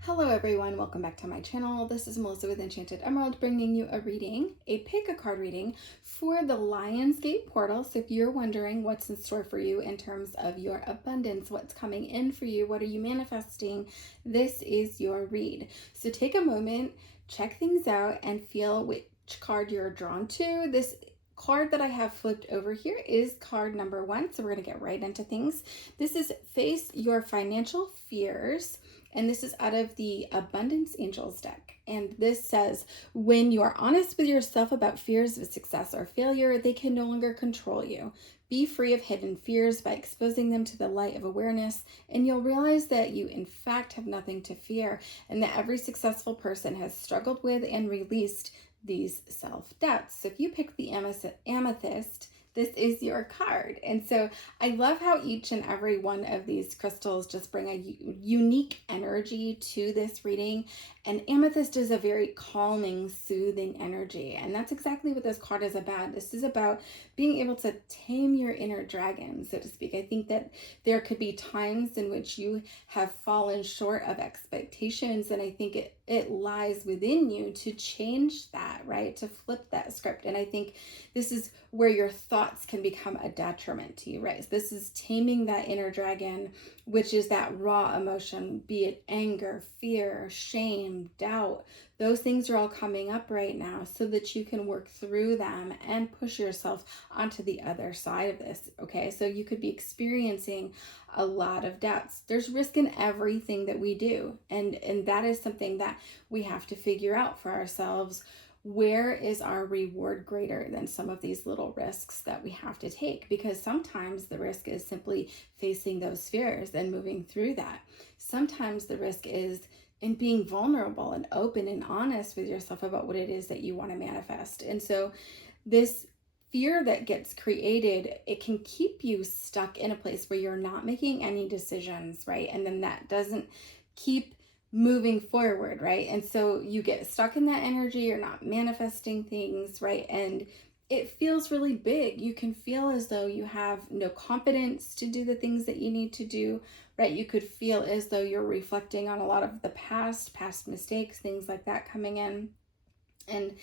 Hello everyone, welcome back to my channel. This is Melissa with Enchanted Emerald bringing you a reading, a pick a card reading for the Lionsgate portal. So if you're wondering what's in store for you in terms of your abundance, what's coming in for you, what are you manifesting, this is your read. So take a moment, check things out, and feel which card you're drawn to. This card that I have flipped over here is card number 1. So we're going to get right into things. This is Face Your Financial Fears. And this is out of the Abundance Angels deck. And this says, when you are honest with yourself about fears of success or failure, they can no longer control you. Be free of hidden fears by exposing them to the light of awareness, and you'll realize that you in fact have nothing to fear, and that every successful person has struggled with and released these self-doubts. So if you pick the amethyst, this is your card. And so I love how each and every one of these crystals just bring a unique energy to this reading. And amethyst is a very calming, soothing energy. And that's exactly what this card is about. This is about being able to tame your inner dragon, so to speak. I think that there could be times in which you have fallen short of expectations. And I think it lies within you to change that, right? To flip that script. And I think this is where your thoughts can become a detriment to you, right? So this is taming that inner dragon, which is that raw emotion, be it anger, fear, shame, doubt. Those things are all coming up right now so that you can work through them and push yourself onto the other side of this, okay? So you could be experiencing a lot of doubts. There's risk in everything that we do, and that is something that we have to figure out for ourselves. Where is our reward greater than some of these little risks that we have to take? Because sometimes the risk is simply facing those fears and moving through that. Sometimes the risk is in being vulnerable and open and honest with yourself about what it is that you want to manifest. And so this fear that gets created, it can keep you stuck in a place where you're not making any decisions, right? And then that doesn't keep moving forward, right? And so you get stuck in that energy, you're not manifesting things, right? And it feels really big. You can feel as though you have no confidence to do the things that you need to do, right? You could feel as though you're reflecting on a lot of the past mistakes, things like that coming in. And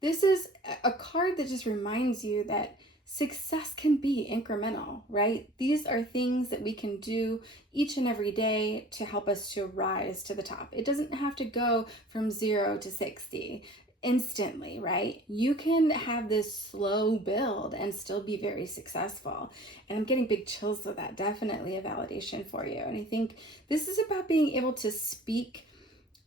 this is a card that just reminds you that success can be incremental, right? These are things that we can do each and every day to help us to rise to the top. It doesn't have to go from 0 to 60 instantly, right? You can have this slow build and still be very successful. And I'm getting big chills with that. Definitely a validation for you. And I think this is about being able to speak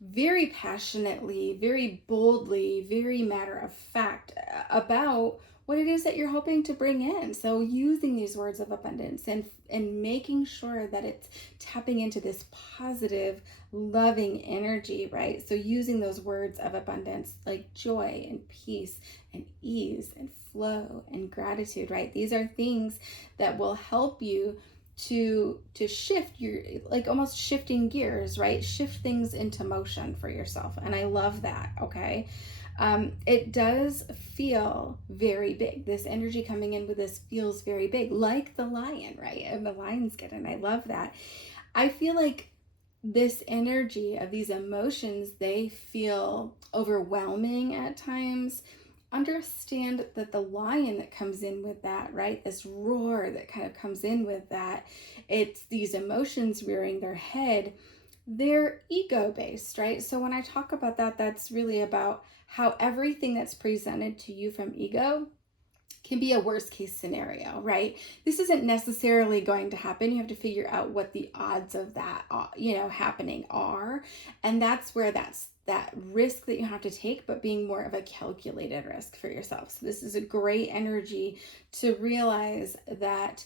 very passionately, very boldly, very matter of fact about what it is that you're hoping to bring in. So using these words of abundance and making sure that it's tapping into this positive, loving energy, right? So using those words of abundance like joy and peace and ease and flow and gratitude, right? These are things that will help you to shift your, like almost shifting gears, right? Shift things into motion for yourself. And I love that, okay? It does feel very big. This energy coming in with this feels very big, like the lion, right? And the lion's good, and I love that. I feel like this energy of these emotions, they feel overwhelming at times. Understand that the lion that comes in with that, right? This roar that kind of comes in with that, it's these emotions rearing their head. They're ego based, right? So when I talk about that, that's really about how everything that's presented to you from ego can be a worst case scenario, right? This isn't necessarily going to happen. You have to figure out what the odds of that, happening are. And that's where that's that risk that you have to take, but being more of a calculated risk for yourself. So this is a great energy to realize that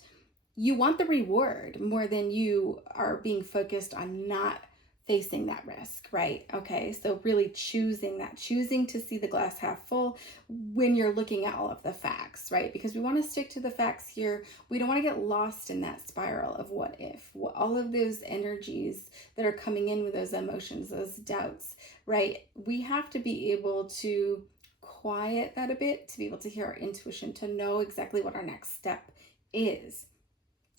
you want the reward more than you are being focused on not facing that risk, right? Okay, so really choosing to see the glass half full when you're looking at all of the facts, right? Because we want to stick to the facts here. We don't want to get lost in that spiral of what if, all of those energies that are coming in with those emotions, those doubts, right? We have to be able to quiet that a bit, to be able to hear our intuition, to know exactly what our next step is.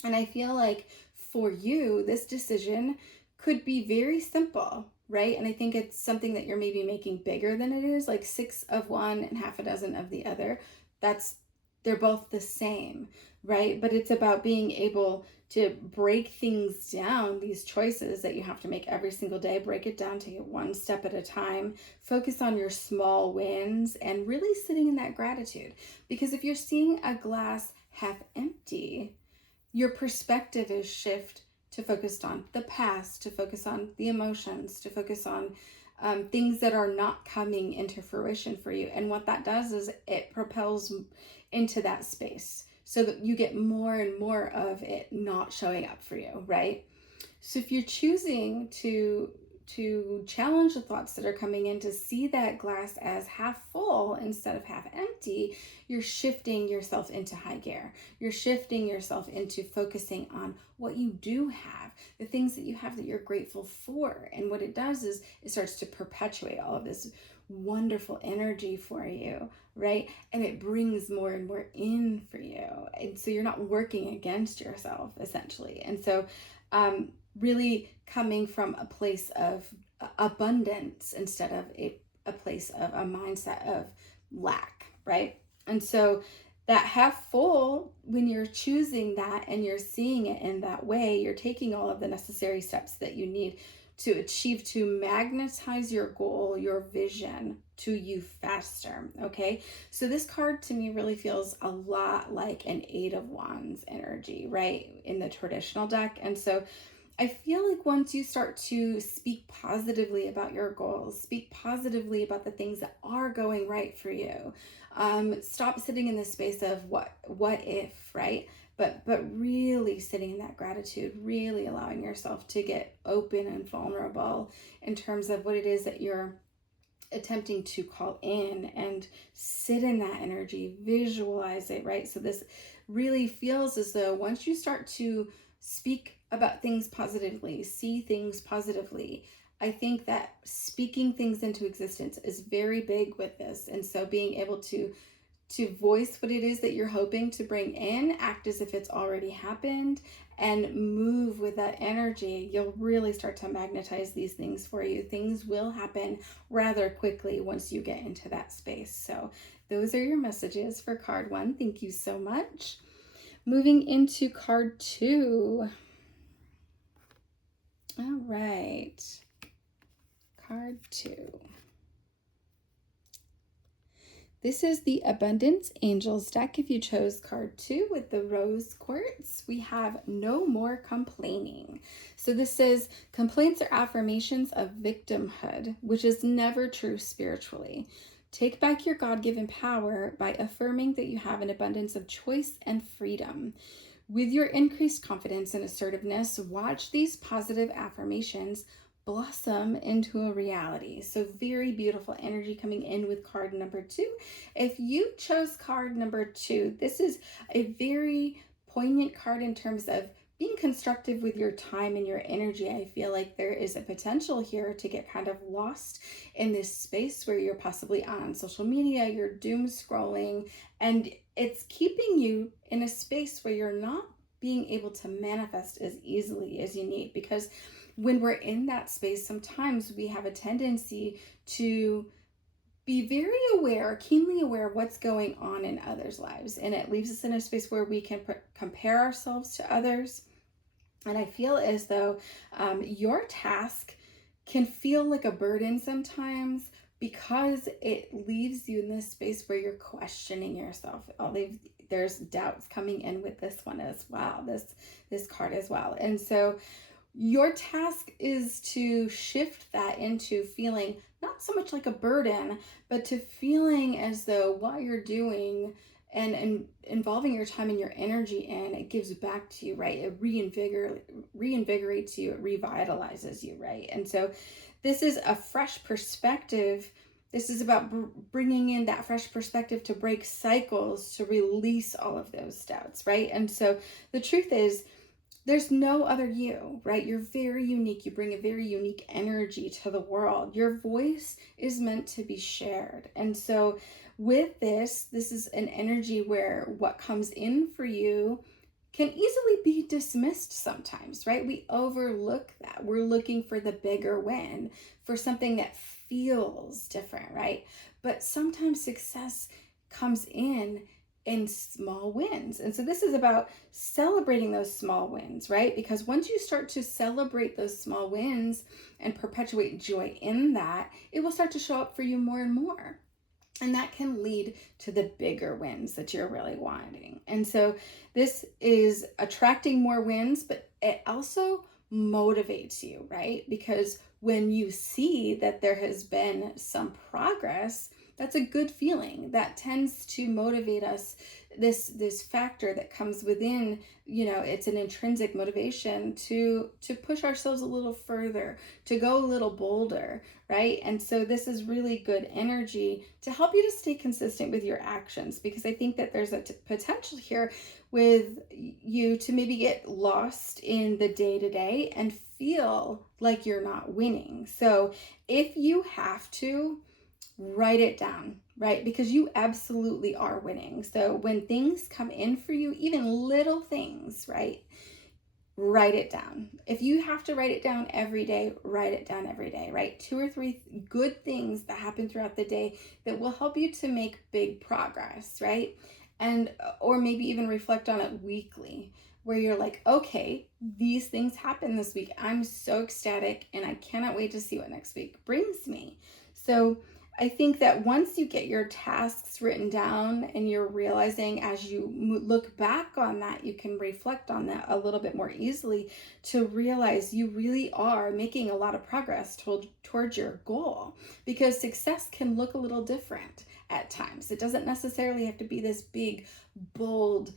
And I feel like for you, this decision could be very simple, right? And I think it's something that you're maybe making bigger than it is, like 6 of one and half a dozen of the other. They're both the same, right? But it's about being able to break things down, these choices that you have to make every single day, break it down, take it one step at a time, focus on your small wins, and really sitting in that gratitude. Because if you're seeing a glass half empty, your perspective is shift to focus on the past, to focus on the emotions, to focus on things that are not coming into fruition for you. And what that does is it propels into that space so that you get more and more of it not showing up for you, right? So if you're choosing to challenge the thoughts that are coming in, to see that glass as half full instead of half empty, you're shifting yourself into high gear. You're shifting yourself into focusing on what you do have, the things that you have that you're grateful for. And what it does is it starts to perpetuate all of this wonderful energy for you, right? And it brings more and more in for you. And so you're not working against yourself, essentially. And so really coming from a place of abundance instead of a place of a mindset of lack, right? And so that half full, when you're choosing that and you're seeing it in that way, you're taking all of the necessary steps that you need to achieve, to magnetize your goal, your vision to you faster, okay? So this card to me really feels a lot like an 8 of Wands energy, right? In the traditional deck. And so I feel like once you start to speak positively about your goals, speak positively about the things that are going right for you, stop sitting in the space of what if, right? But really sitting in that gratitude, really allowing yourself to get open and vulnerable in terms of what it is that you're attempting to call in, and sit in that energy, visualize it, right? So this really feels as though once you start to speak about things positively, see things positively, I think that speaking things into existence is very big with this. And so being able to voice what it is that you're hoping to bring in, act as if it's already happened, and move with that energy, you'll really start to magnetize these things for you. Things will happen rather quickly once you get into that space. So those are your messages for card 1. Thank you so much. Moving into card 2. All right. Card 2. This is the Abundance Angels deck. If you chose card 2 with the rose quartz, we have no more complaining. So this says complaints are affirmations of victimhood, which is never true spiritually. Take back your God-given power by affirming that you have an abundance of choice and freedom. With your increased confidence and assertiveness, watch these positive affirmations blossom into a reality. So very beautiful energy coming in with card number 2. If you chose card number 2, this is a very poignant card in terms of being constructive with your time and your energy. I feel like there is a potential here to get kind of lost in this space where you're possibly on social media, you're doom scrolling, and it's keeping you in a space where you're not being able to manifest as easily as you need. Because when we're in that space, sometimes we have a tendency to be very aware, keenly aware of what's going on in others' lives. And it leaves us in a space where we can compare ourselves to others. And I feel as though your task can feel like a burden sometimes, because it leaves you in this space where you're questioning yourself. There's doubts coming in with this one as well, this card as well. And so your task is to shift that into feeling not so much like a burden, but to feeling as though what you're doing and involving your time and your energy in, it gives back to you, right? It reinvigorates you, it revitalizes you, right? And so this is a fresh perspective. This is about bringing in that fresh perspective to break cycles, to release all of those doubts, right? And so the truth is, there's no other you, right? You're very unique. You bring a very unique energy to the world. Your voice is meant to be shared. And so with this is an energy where what comes in for you can easily be dismissed sometimes, right? We overlook that. We're looking for the bigger win, for something that feels different, right? But sometimes success comes in small wins. And so this is about celebrating those small wins, right? Because once you start to celebrate those small wins and perpetuate joy in that, it will start to show up for you more and more. And that can lead to the bigger wins that you're really wanting. And so this is attracting more wins, but it also motivates you, right? Because when you see that there has been some progress, that's a good feeling. That tends to motivate us. This factor that comes within, it's an intrinsic motivation to push ourselves a little further, to go a little bolder, right? And so this is really good energy to help you to stay consistent with your actions, because I think that there's a potential here with you to maybe get lost in the day-to-day and feel like you're not winning. So if you have to, write it down, right? Because you absolutely are winning. So when things come in for you, even little things, right? Write it down. If you have to write it down every day, write it down every day, right? 2 or 3 good things that happen throughout the day that will help you to make big progress, right? And or maybe even reflect on it weekly, where you're like, okay, these things happen this week. I'm so ecstatic and I cannot wait to see what next week brings me. So I think that once you get your tasks written down and you're realizing as you look back on that, you can reflect on that a little bit more easily to realize you really are making a lot of progress towards your goal, because success can look a little different at times. It doesn't necessarily have to be this big, bold,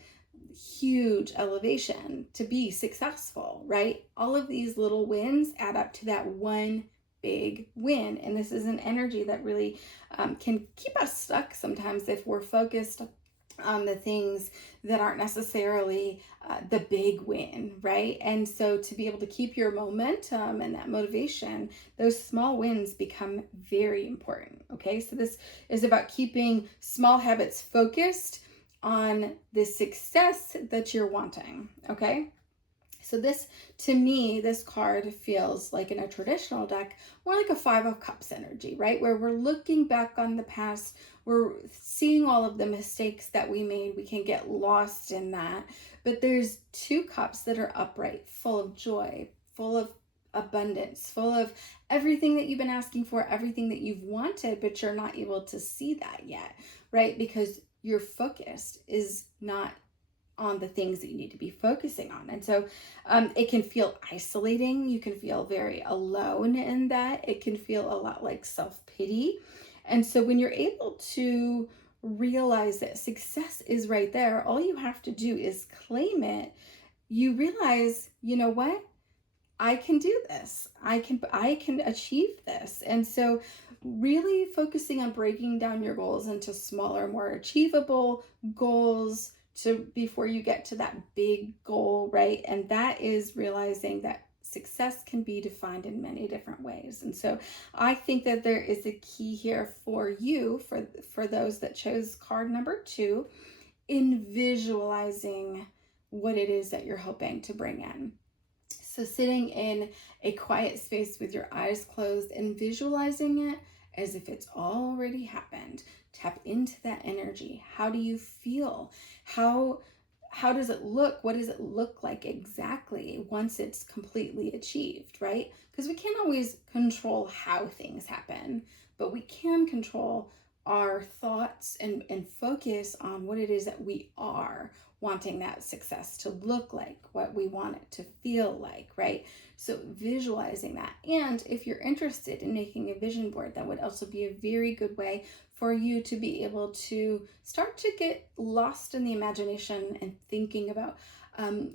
huge elevation to be successful, right? All of these little wins add up to that one big win. And this is an energy that really can keep us stuck sometimes if we're focused on the things that aren't necessarily the big win, right? And so to be able to keep your momentum and that motivation, those small wins become very important, okay? So this is about keeping small habits focused on the success that you're wanting, okay? So this, to me, this card feels like in a traditional deck, more like a 5 of Cups energy, right? Where we're looking back on the past, we're seeing all of the mistakes that we made. We can get lost in that. But there's 2 cups that are upright, full of joy, full of abundance, full of everything that you've been asking for, everything that you've wanted, but you're not able to see that yet, right? Because your focus is not on the things that you need to be focusing on. And so it can feel isolating. You can feel very alone in that. It can feel a lot like self-pity. And so when you're able to realize that success is right there, all you have to do is claim it. You realize, you know what? I can do this. I can achieve this. And so really focusing on breaking down your goals into smaller, more achievable goals before you get to that big goal, right? And that is realizing that success can be defined in many different ways. And so I think that there is a key here for you, for those that chose card number 2, in visualizing what it is that you're hoping to bring in. So sitting in a quiet space with your eyes closed and visualizing it as if it's already happened. Tap into that energy. How do you feel? How does it look? What does it look like exactly once it's completely achieved, right? Because we can't always control how things happen, but we can control our thoughts and focus on what it is that we are wanting that success to look like, what we want it to feel like, right? So visualizing that. And if you're interested in making a vision board, that would also be a very good way for you to be able to start to get lost in the imagination and thinking about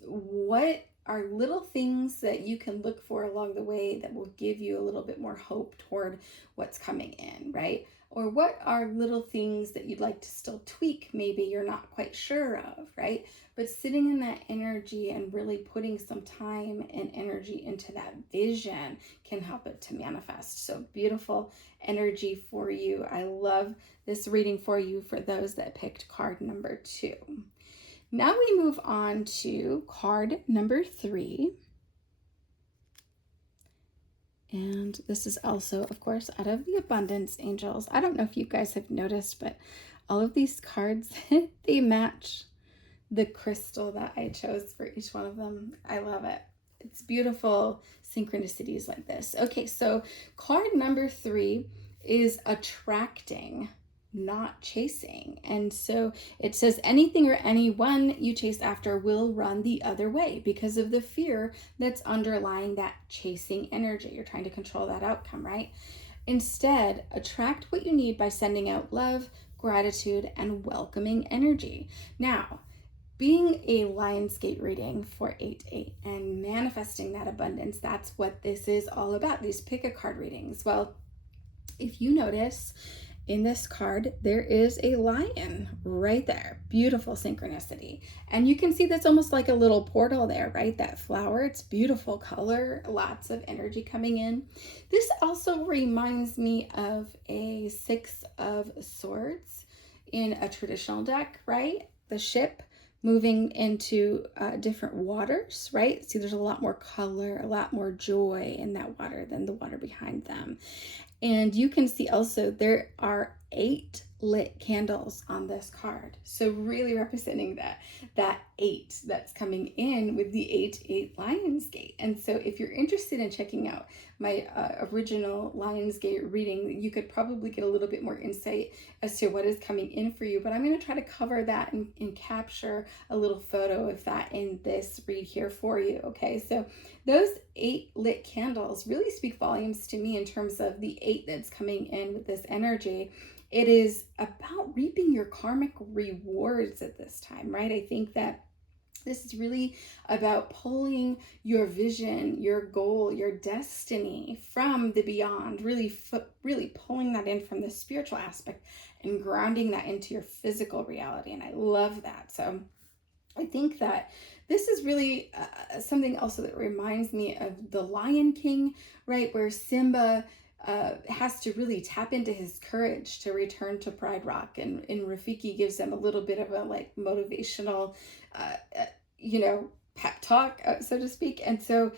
what are little things that you can look for along the way that will give you a little bit more hope toward what's coming in, right? Or what are little things that you'd like to still tweak, maybe you're not quite sure of, right? But sitting in that energy and really putting some time and energy into that vision can help it to manifest. So beautiful energy for you. I love this reading for you for those that picked card number 2. Now we move on to card number 3. And this is also, of course, out of the Abundance Angels. I don't know if you guys have noticed, but all of these cards, they match the crystal that I chose for each one of them. I love it. It's beautiful synchronicities like this. Okay, so card number 3 is attracting, not chasing. And so it says anything or anyone you chase after will run the other way because of the fear that's underlying that chasing energy. You're trying to control that outcome, right? Instead, attract what you need by sending out love, gratitude, and welcoming energy. Now, being a Lionsgate reading for 8/8 and manifesting that abundance, that's what this is all about, these pick a card readings. Well, if you notice in this card, there is a lion right there. Beautiful synchronicity. And you can see that's almost like a little portal there, right? That flower, it's beautiful color, lots of energy coming in. This also reminds me of a 6 of Swords in a traditional deck, right? The ship moving into different waters, right? See, there's a lot more color, a lot more joy in that water than the water behind them. And you can see also there are 8 lit candles on this card. So really representing that 8 that's coming in with the 8/8 Lionsgate. And so if you're interested in checking out my original Lionsgate reading, you could probably get a little bit more insight as to what is coming in for you. But I'm going to try to cover that and capture a little photo of that in this read here for you. Okay, so those 8 lit candles really speak volumes to me in terms of the 8 that's coming in with this energy. It is about reaping your karmic rewards at this time, right? I think that this is really about pulling your vision, your goal, your destiny from the beyond, really pulling that in from the spiritual aspect and grounding that into your physical reality. And I love that. So I think that this is really something also that reminds me of the Lion King, right? Where Simba has to really tap into his courage to return to Pride Rock, and Rafiki gives him a little bit of a like motivational, pep talk, so to speak. And so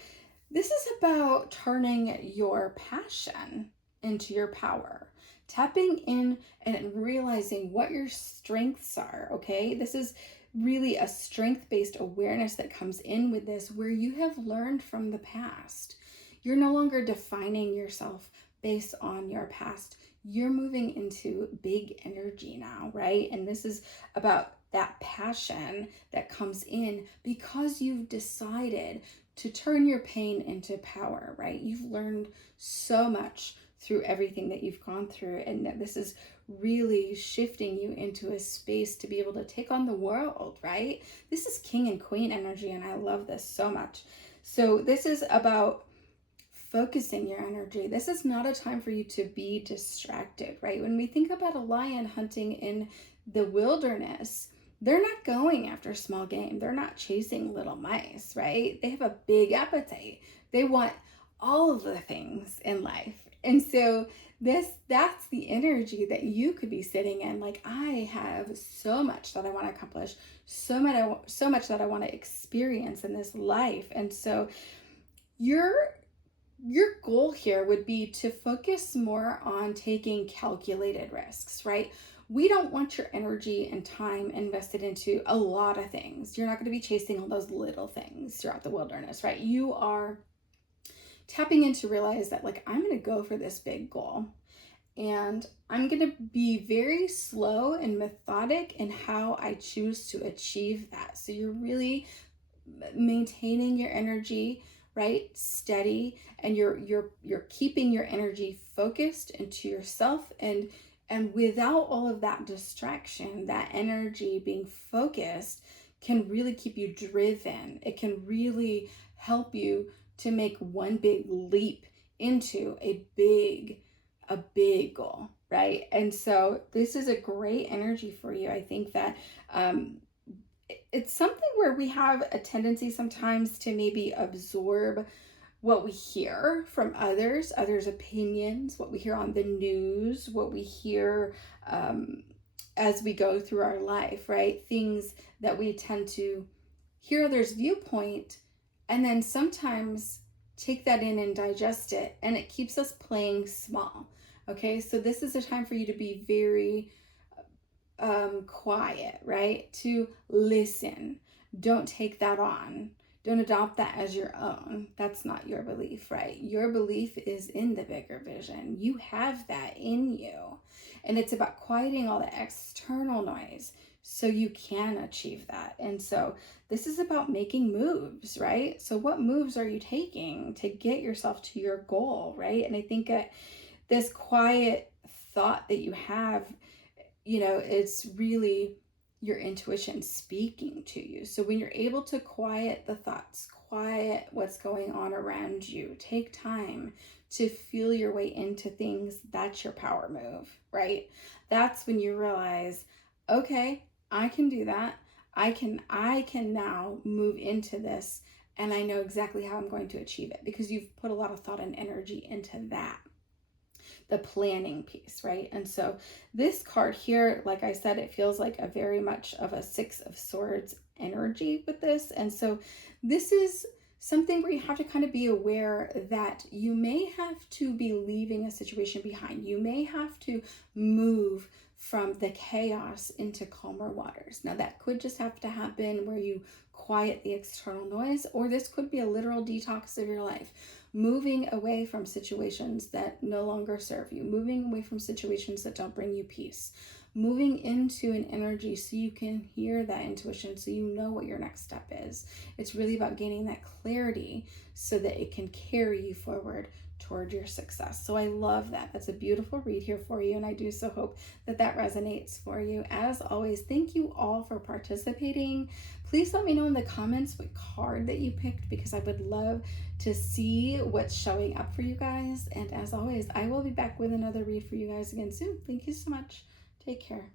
this is about turning your passion into your power, tapping in and realizing what your strengths are. Okay, this is really a strength-based awareness that comes in with this, where you have learned from the past. You're no longer defining yourself based on your past. You're moving into big energy now, right? And this is about that passion that comes in because you've decided to turn your pain into power, right? You've learned so much through everything that you've gone through, and that this is really shifting you into a space to be able to take on the world, right? This is king and queen energy, and I love this so much. So this is about focusing your energy. This is not a time for you to be distracted, right? When we think about a lion hunting in the wilderness, they're not going after small game. They're not chasing little mice, right? They have a big appetite. They want all of the things in life. And so that's the energy that you could be sitting in. Like, I have so much that I want to accomplish, so much that I want to experience in this life. And so your goal here would be to focus more on taking calculated risks, right? We don't want your energy and time invested into a lot of things. You're not going to be chasing all those little things throughout the wilderness, right? You are tapping in to realize that, like, I'm going to go for this big goal, and I'm going to be very slow and methodic in how I choose to achieve that. So you're really maintaining your energy, right, steady, and you're keeping your energy focused into yourself, and without all of that distraction, that energy being focused can really keep you driven. It can really help you to make one big leap into a big goal, right? And so this is a great energy for you. I think that it's something where we have a tendency sometimes to maybe absorb what we hear from others' opinions, what we hear on the news, what we hear as we go through our life, right? Things that we tend to hear others' viewpoint and then sometimes take that in and digest it, and it keeps us playing small. Okay, so this is a time for you to be very quiet, right? To listen. Don't take that on. Don't adopt that as your own. That's not your belief, right? Your belief is in the bigger vision. You have that in you. And it's about quieting all the external noise so you can achieve that. And so this is about making moves, right? So what moves are you taking to get yourself to your goal, right? And I think this quiet thought that you have, it's really your intuition speaking to you. So when you're able to quiet the thoughts, quiet what's going on around you, take time to feel your way into things, that's your power move, right? That's when you realize, okay, I can do that. I can now move into this, and I know exactly how I'm going to achieve it, because you've put a lot of thought and energy into that, the planning piece, right? And so this card here, like I said, it feels like a very much of a Six of Swords energy with this. And so this is something where you have to kind of be aware that you may have to be leaving a situation behind. You may have to move from the chaos into calmer waters. Now that could just have to happen where you quiet the external noise, or this could be a literal detox of your life. Moving away from situations that no longer serve you, moving away from situations that don't bring you peace, moving into an energy so you can hear that intuition, so you know what your next step is. It's really about gaining that clarity so that it can carry you forward toward your success. So I love that. That's a beautiful read here for you, and I do so hope that that resonates for you. As always, thank you all for participating. Please let me know in the comments what card that you picked, because I would love to see what's showing up for you guys. And as always, I will be back with another read for you guys again soon. Thank you so much. Take care.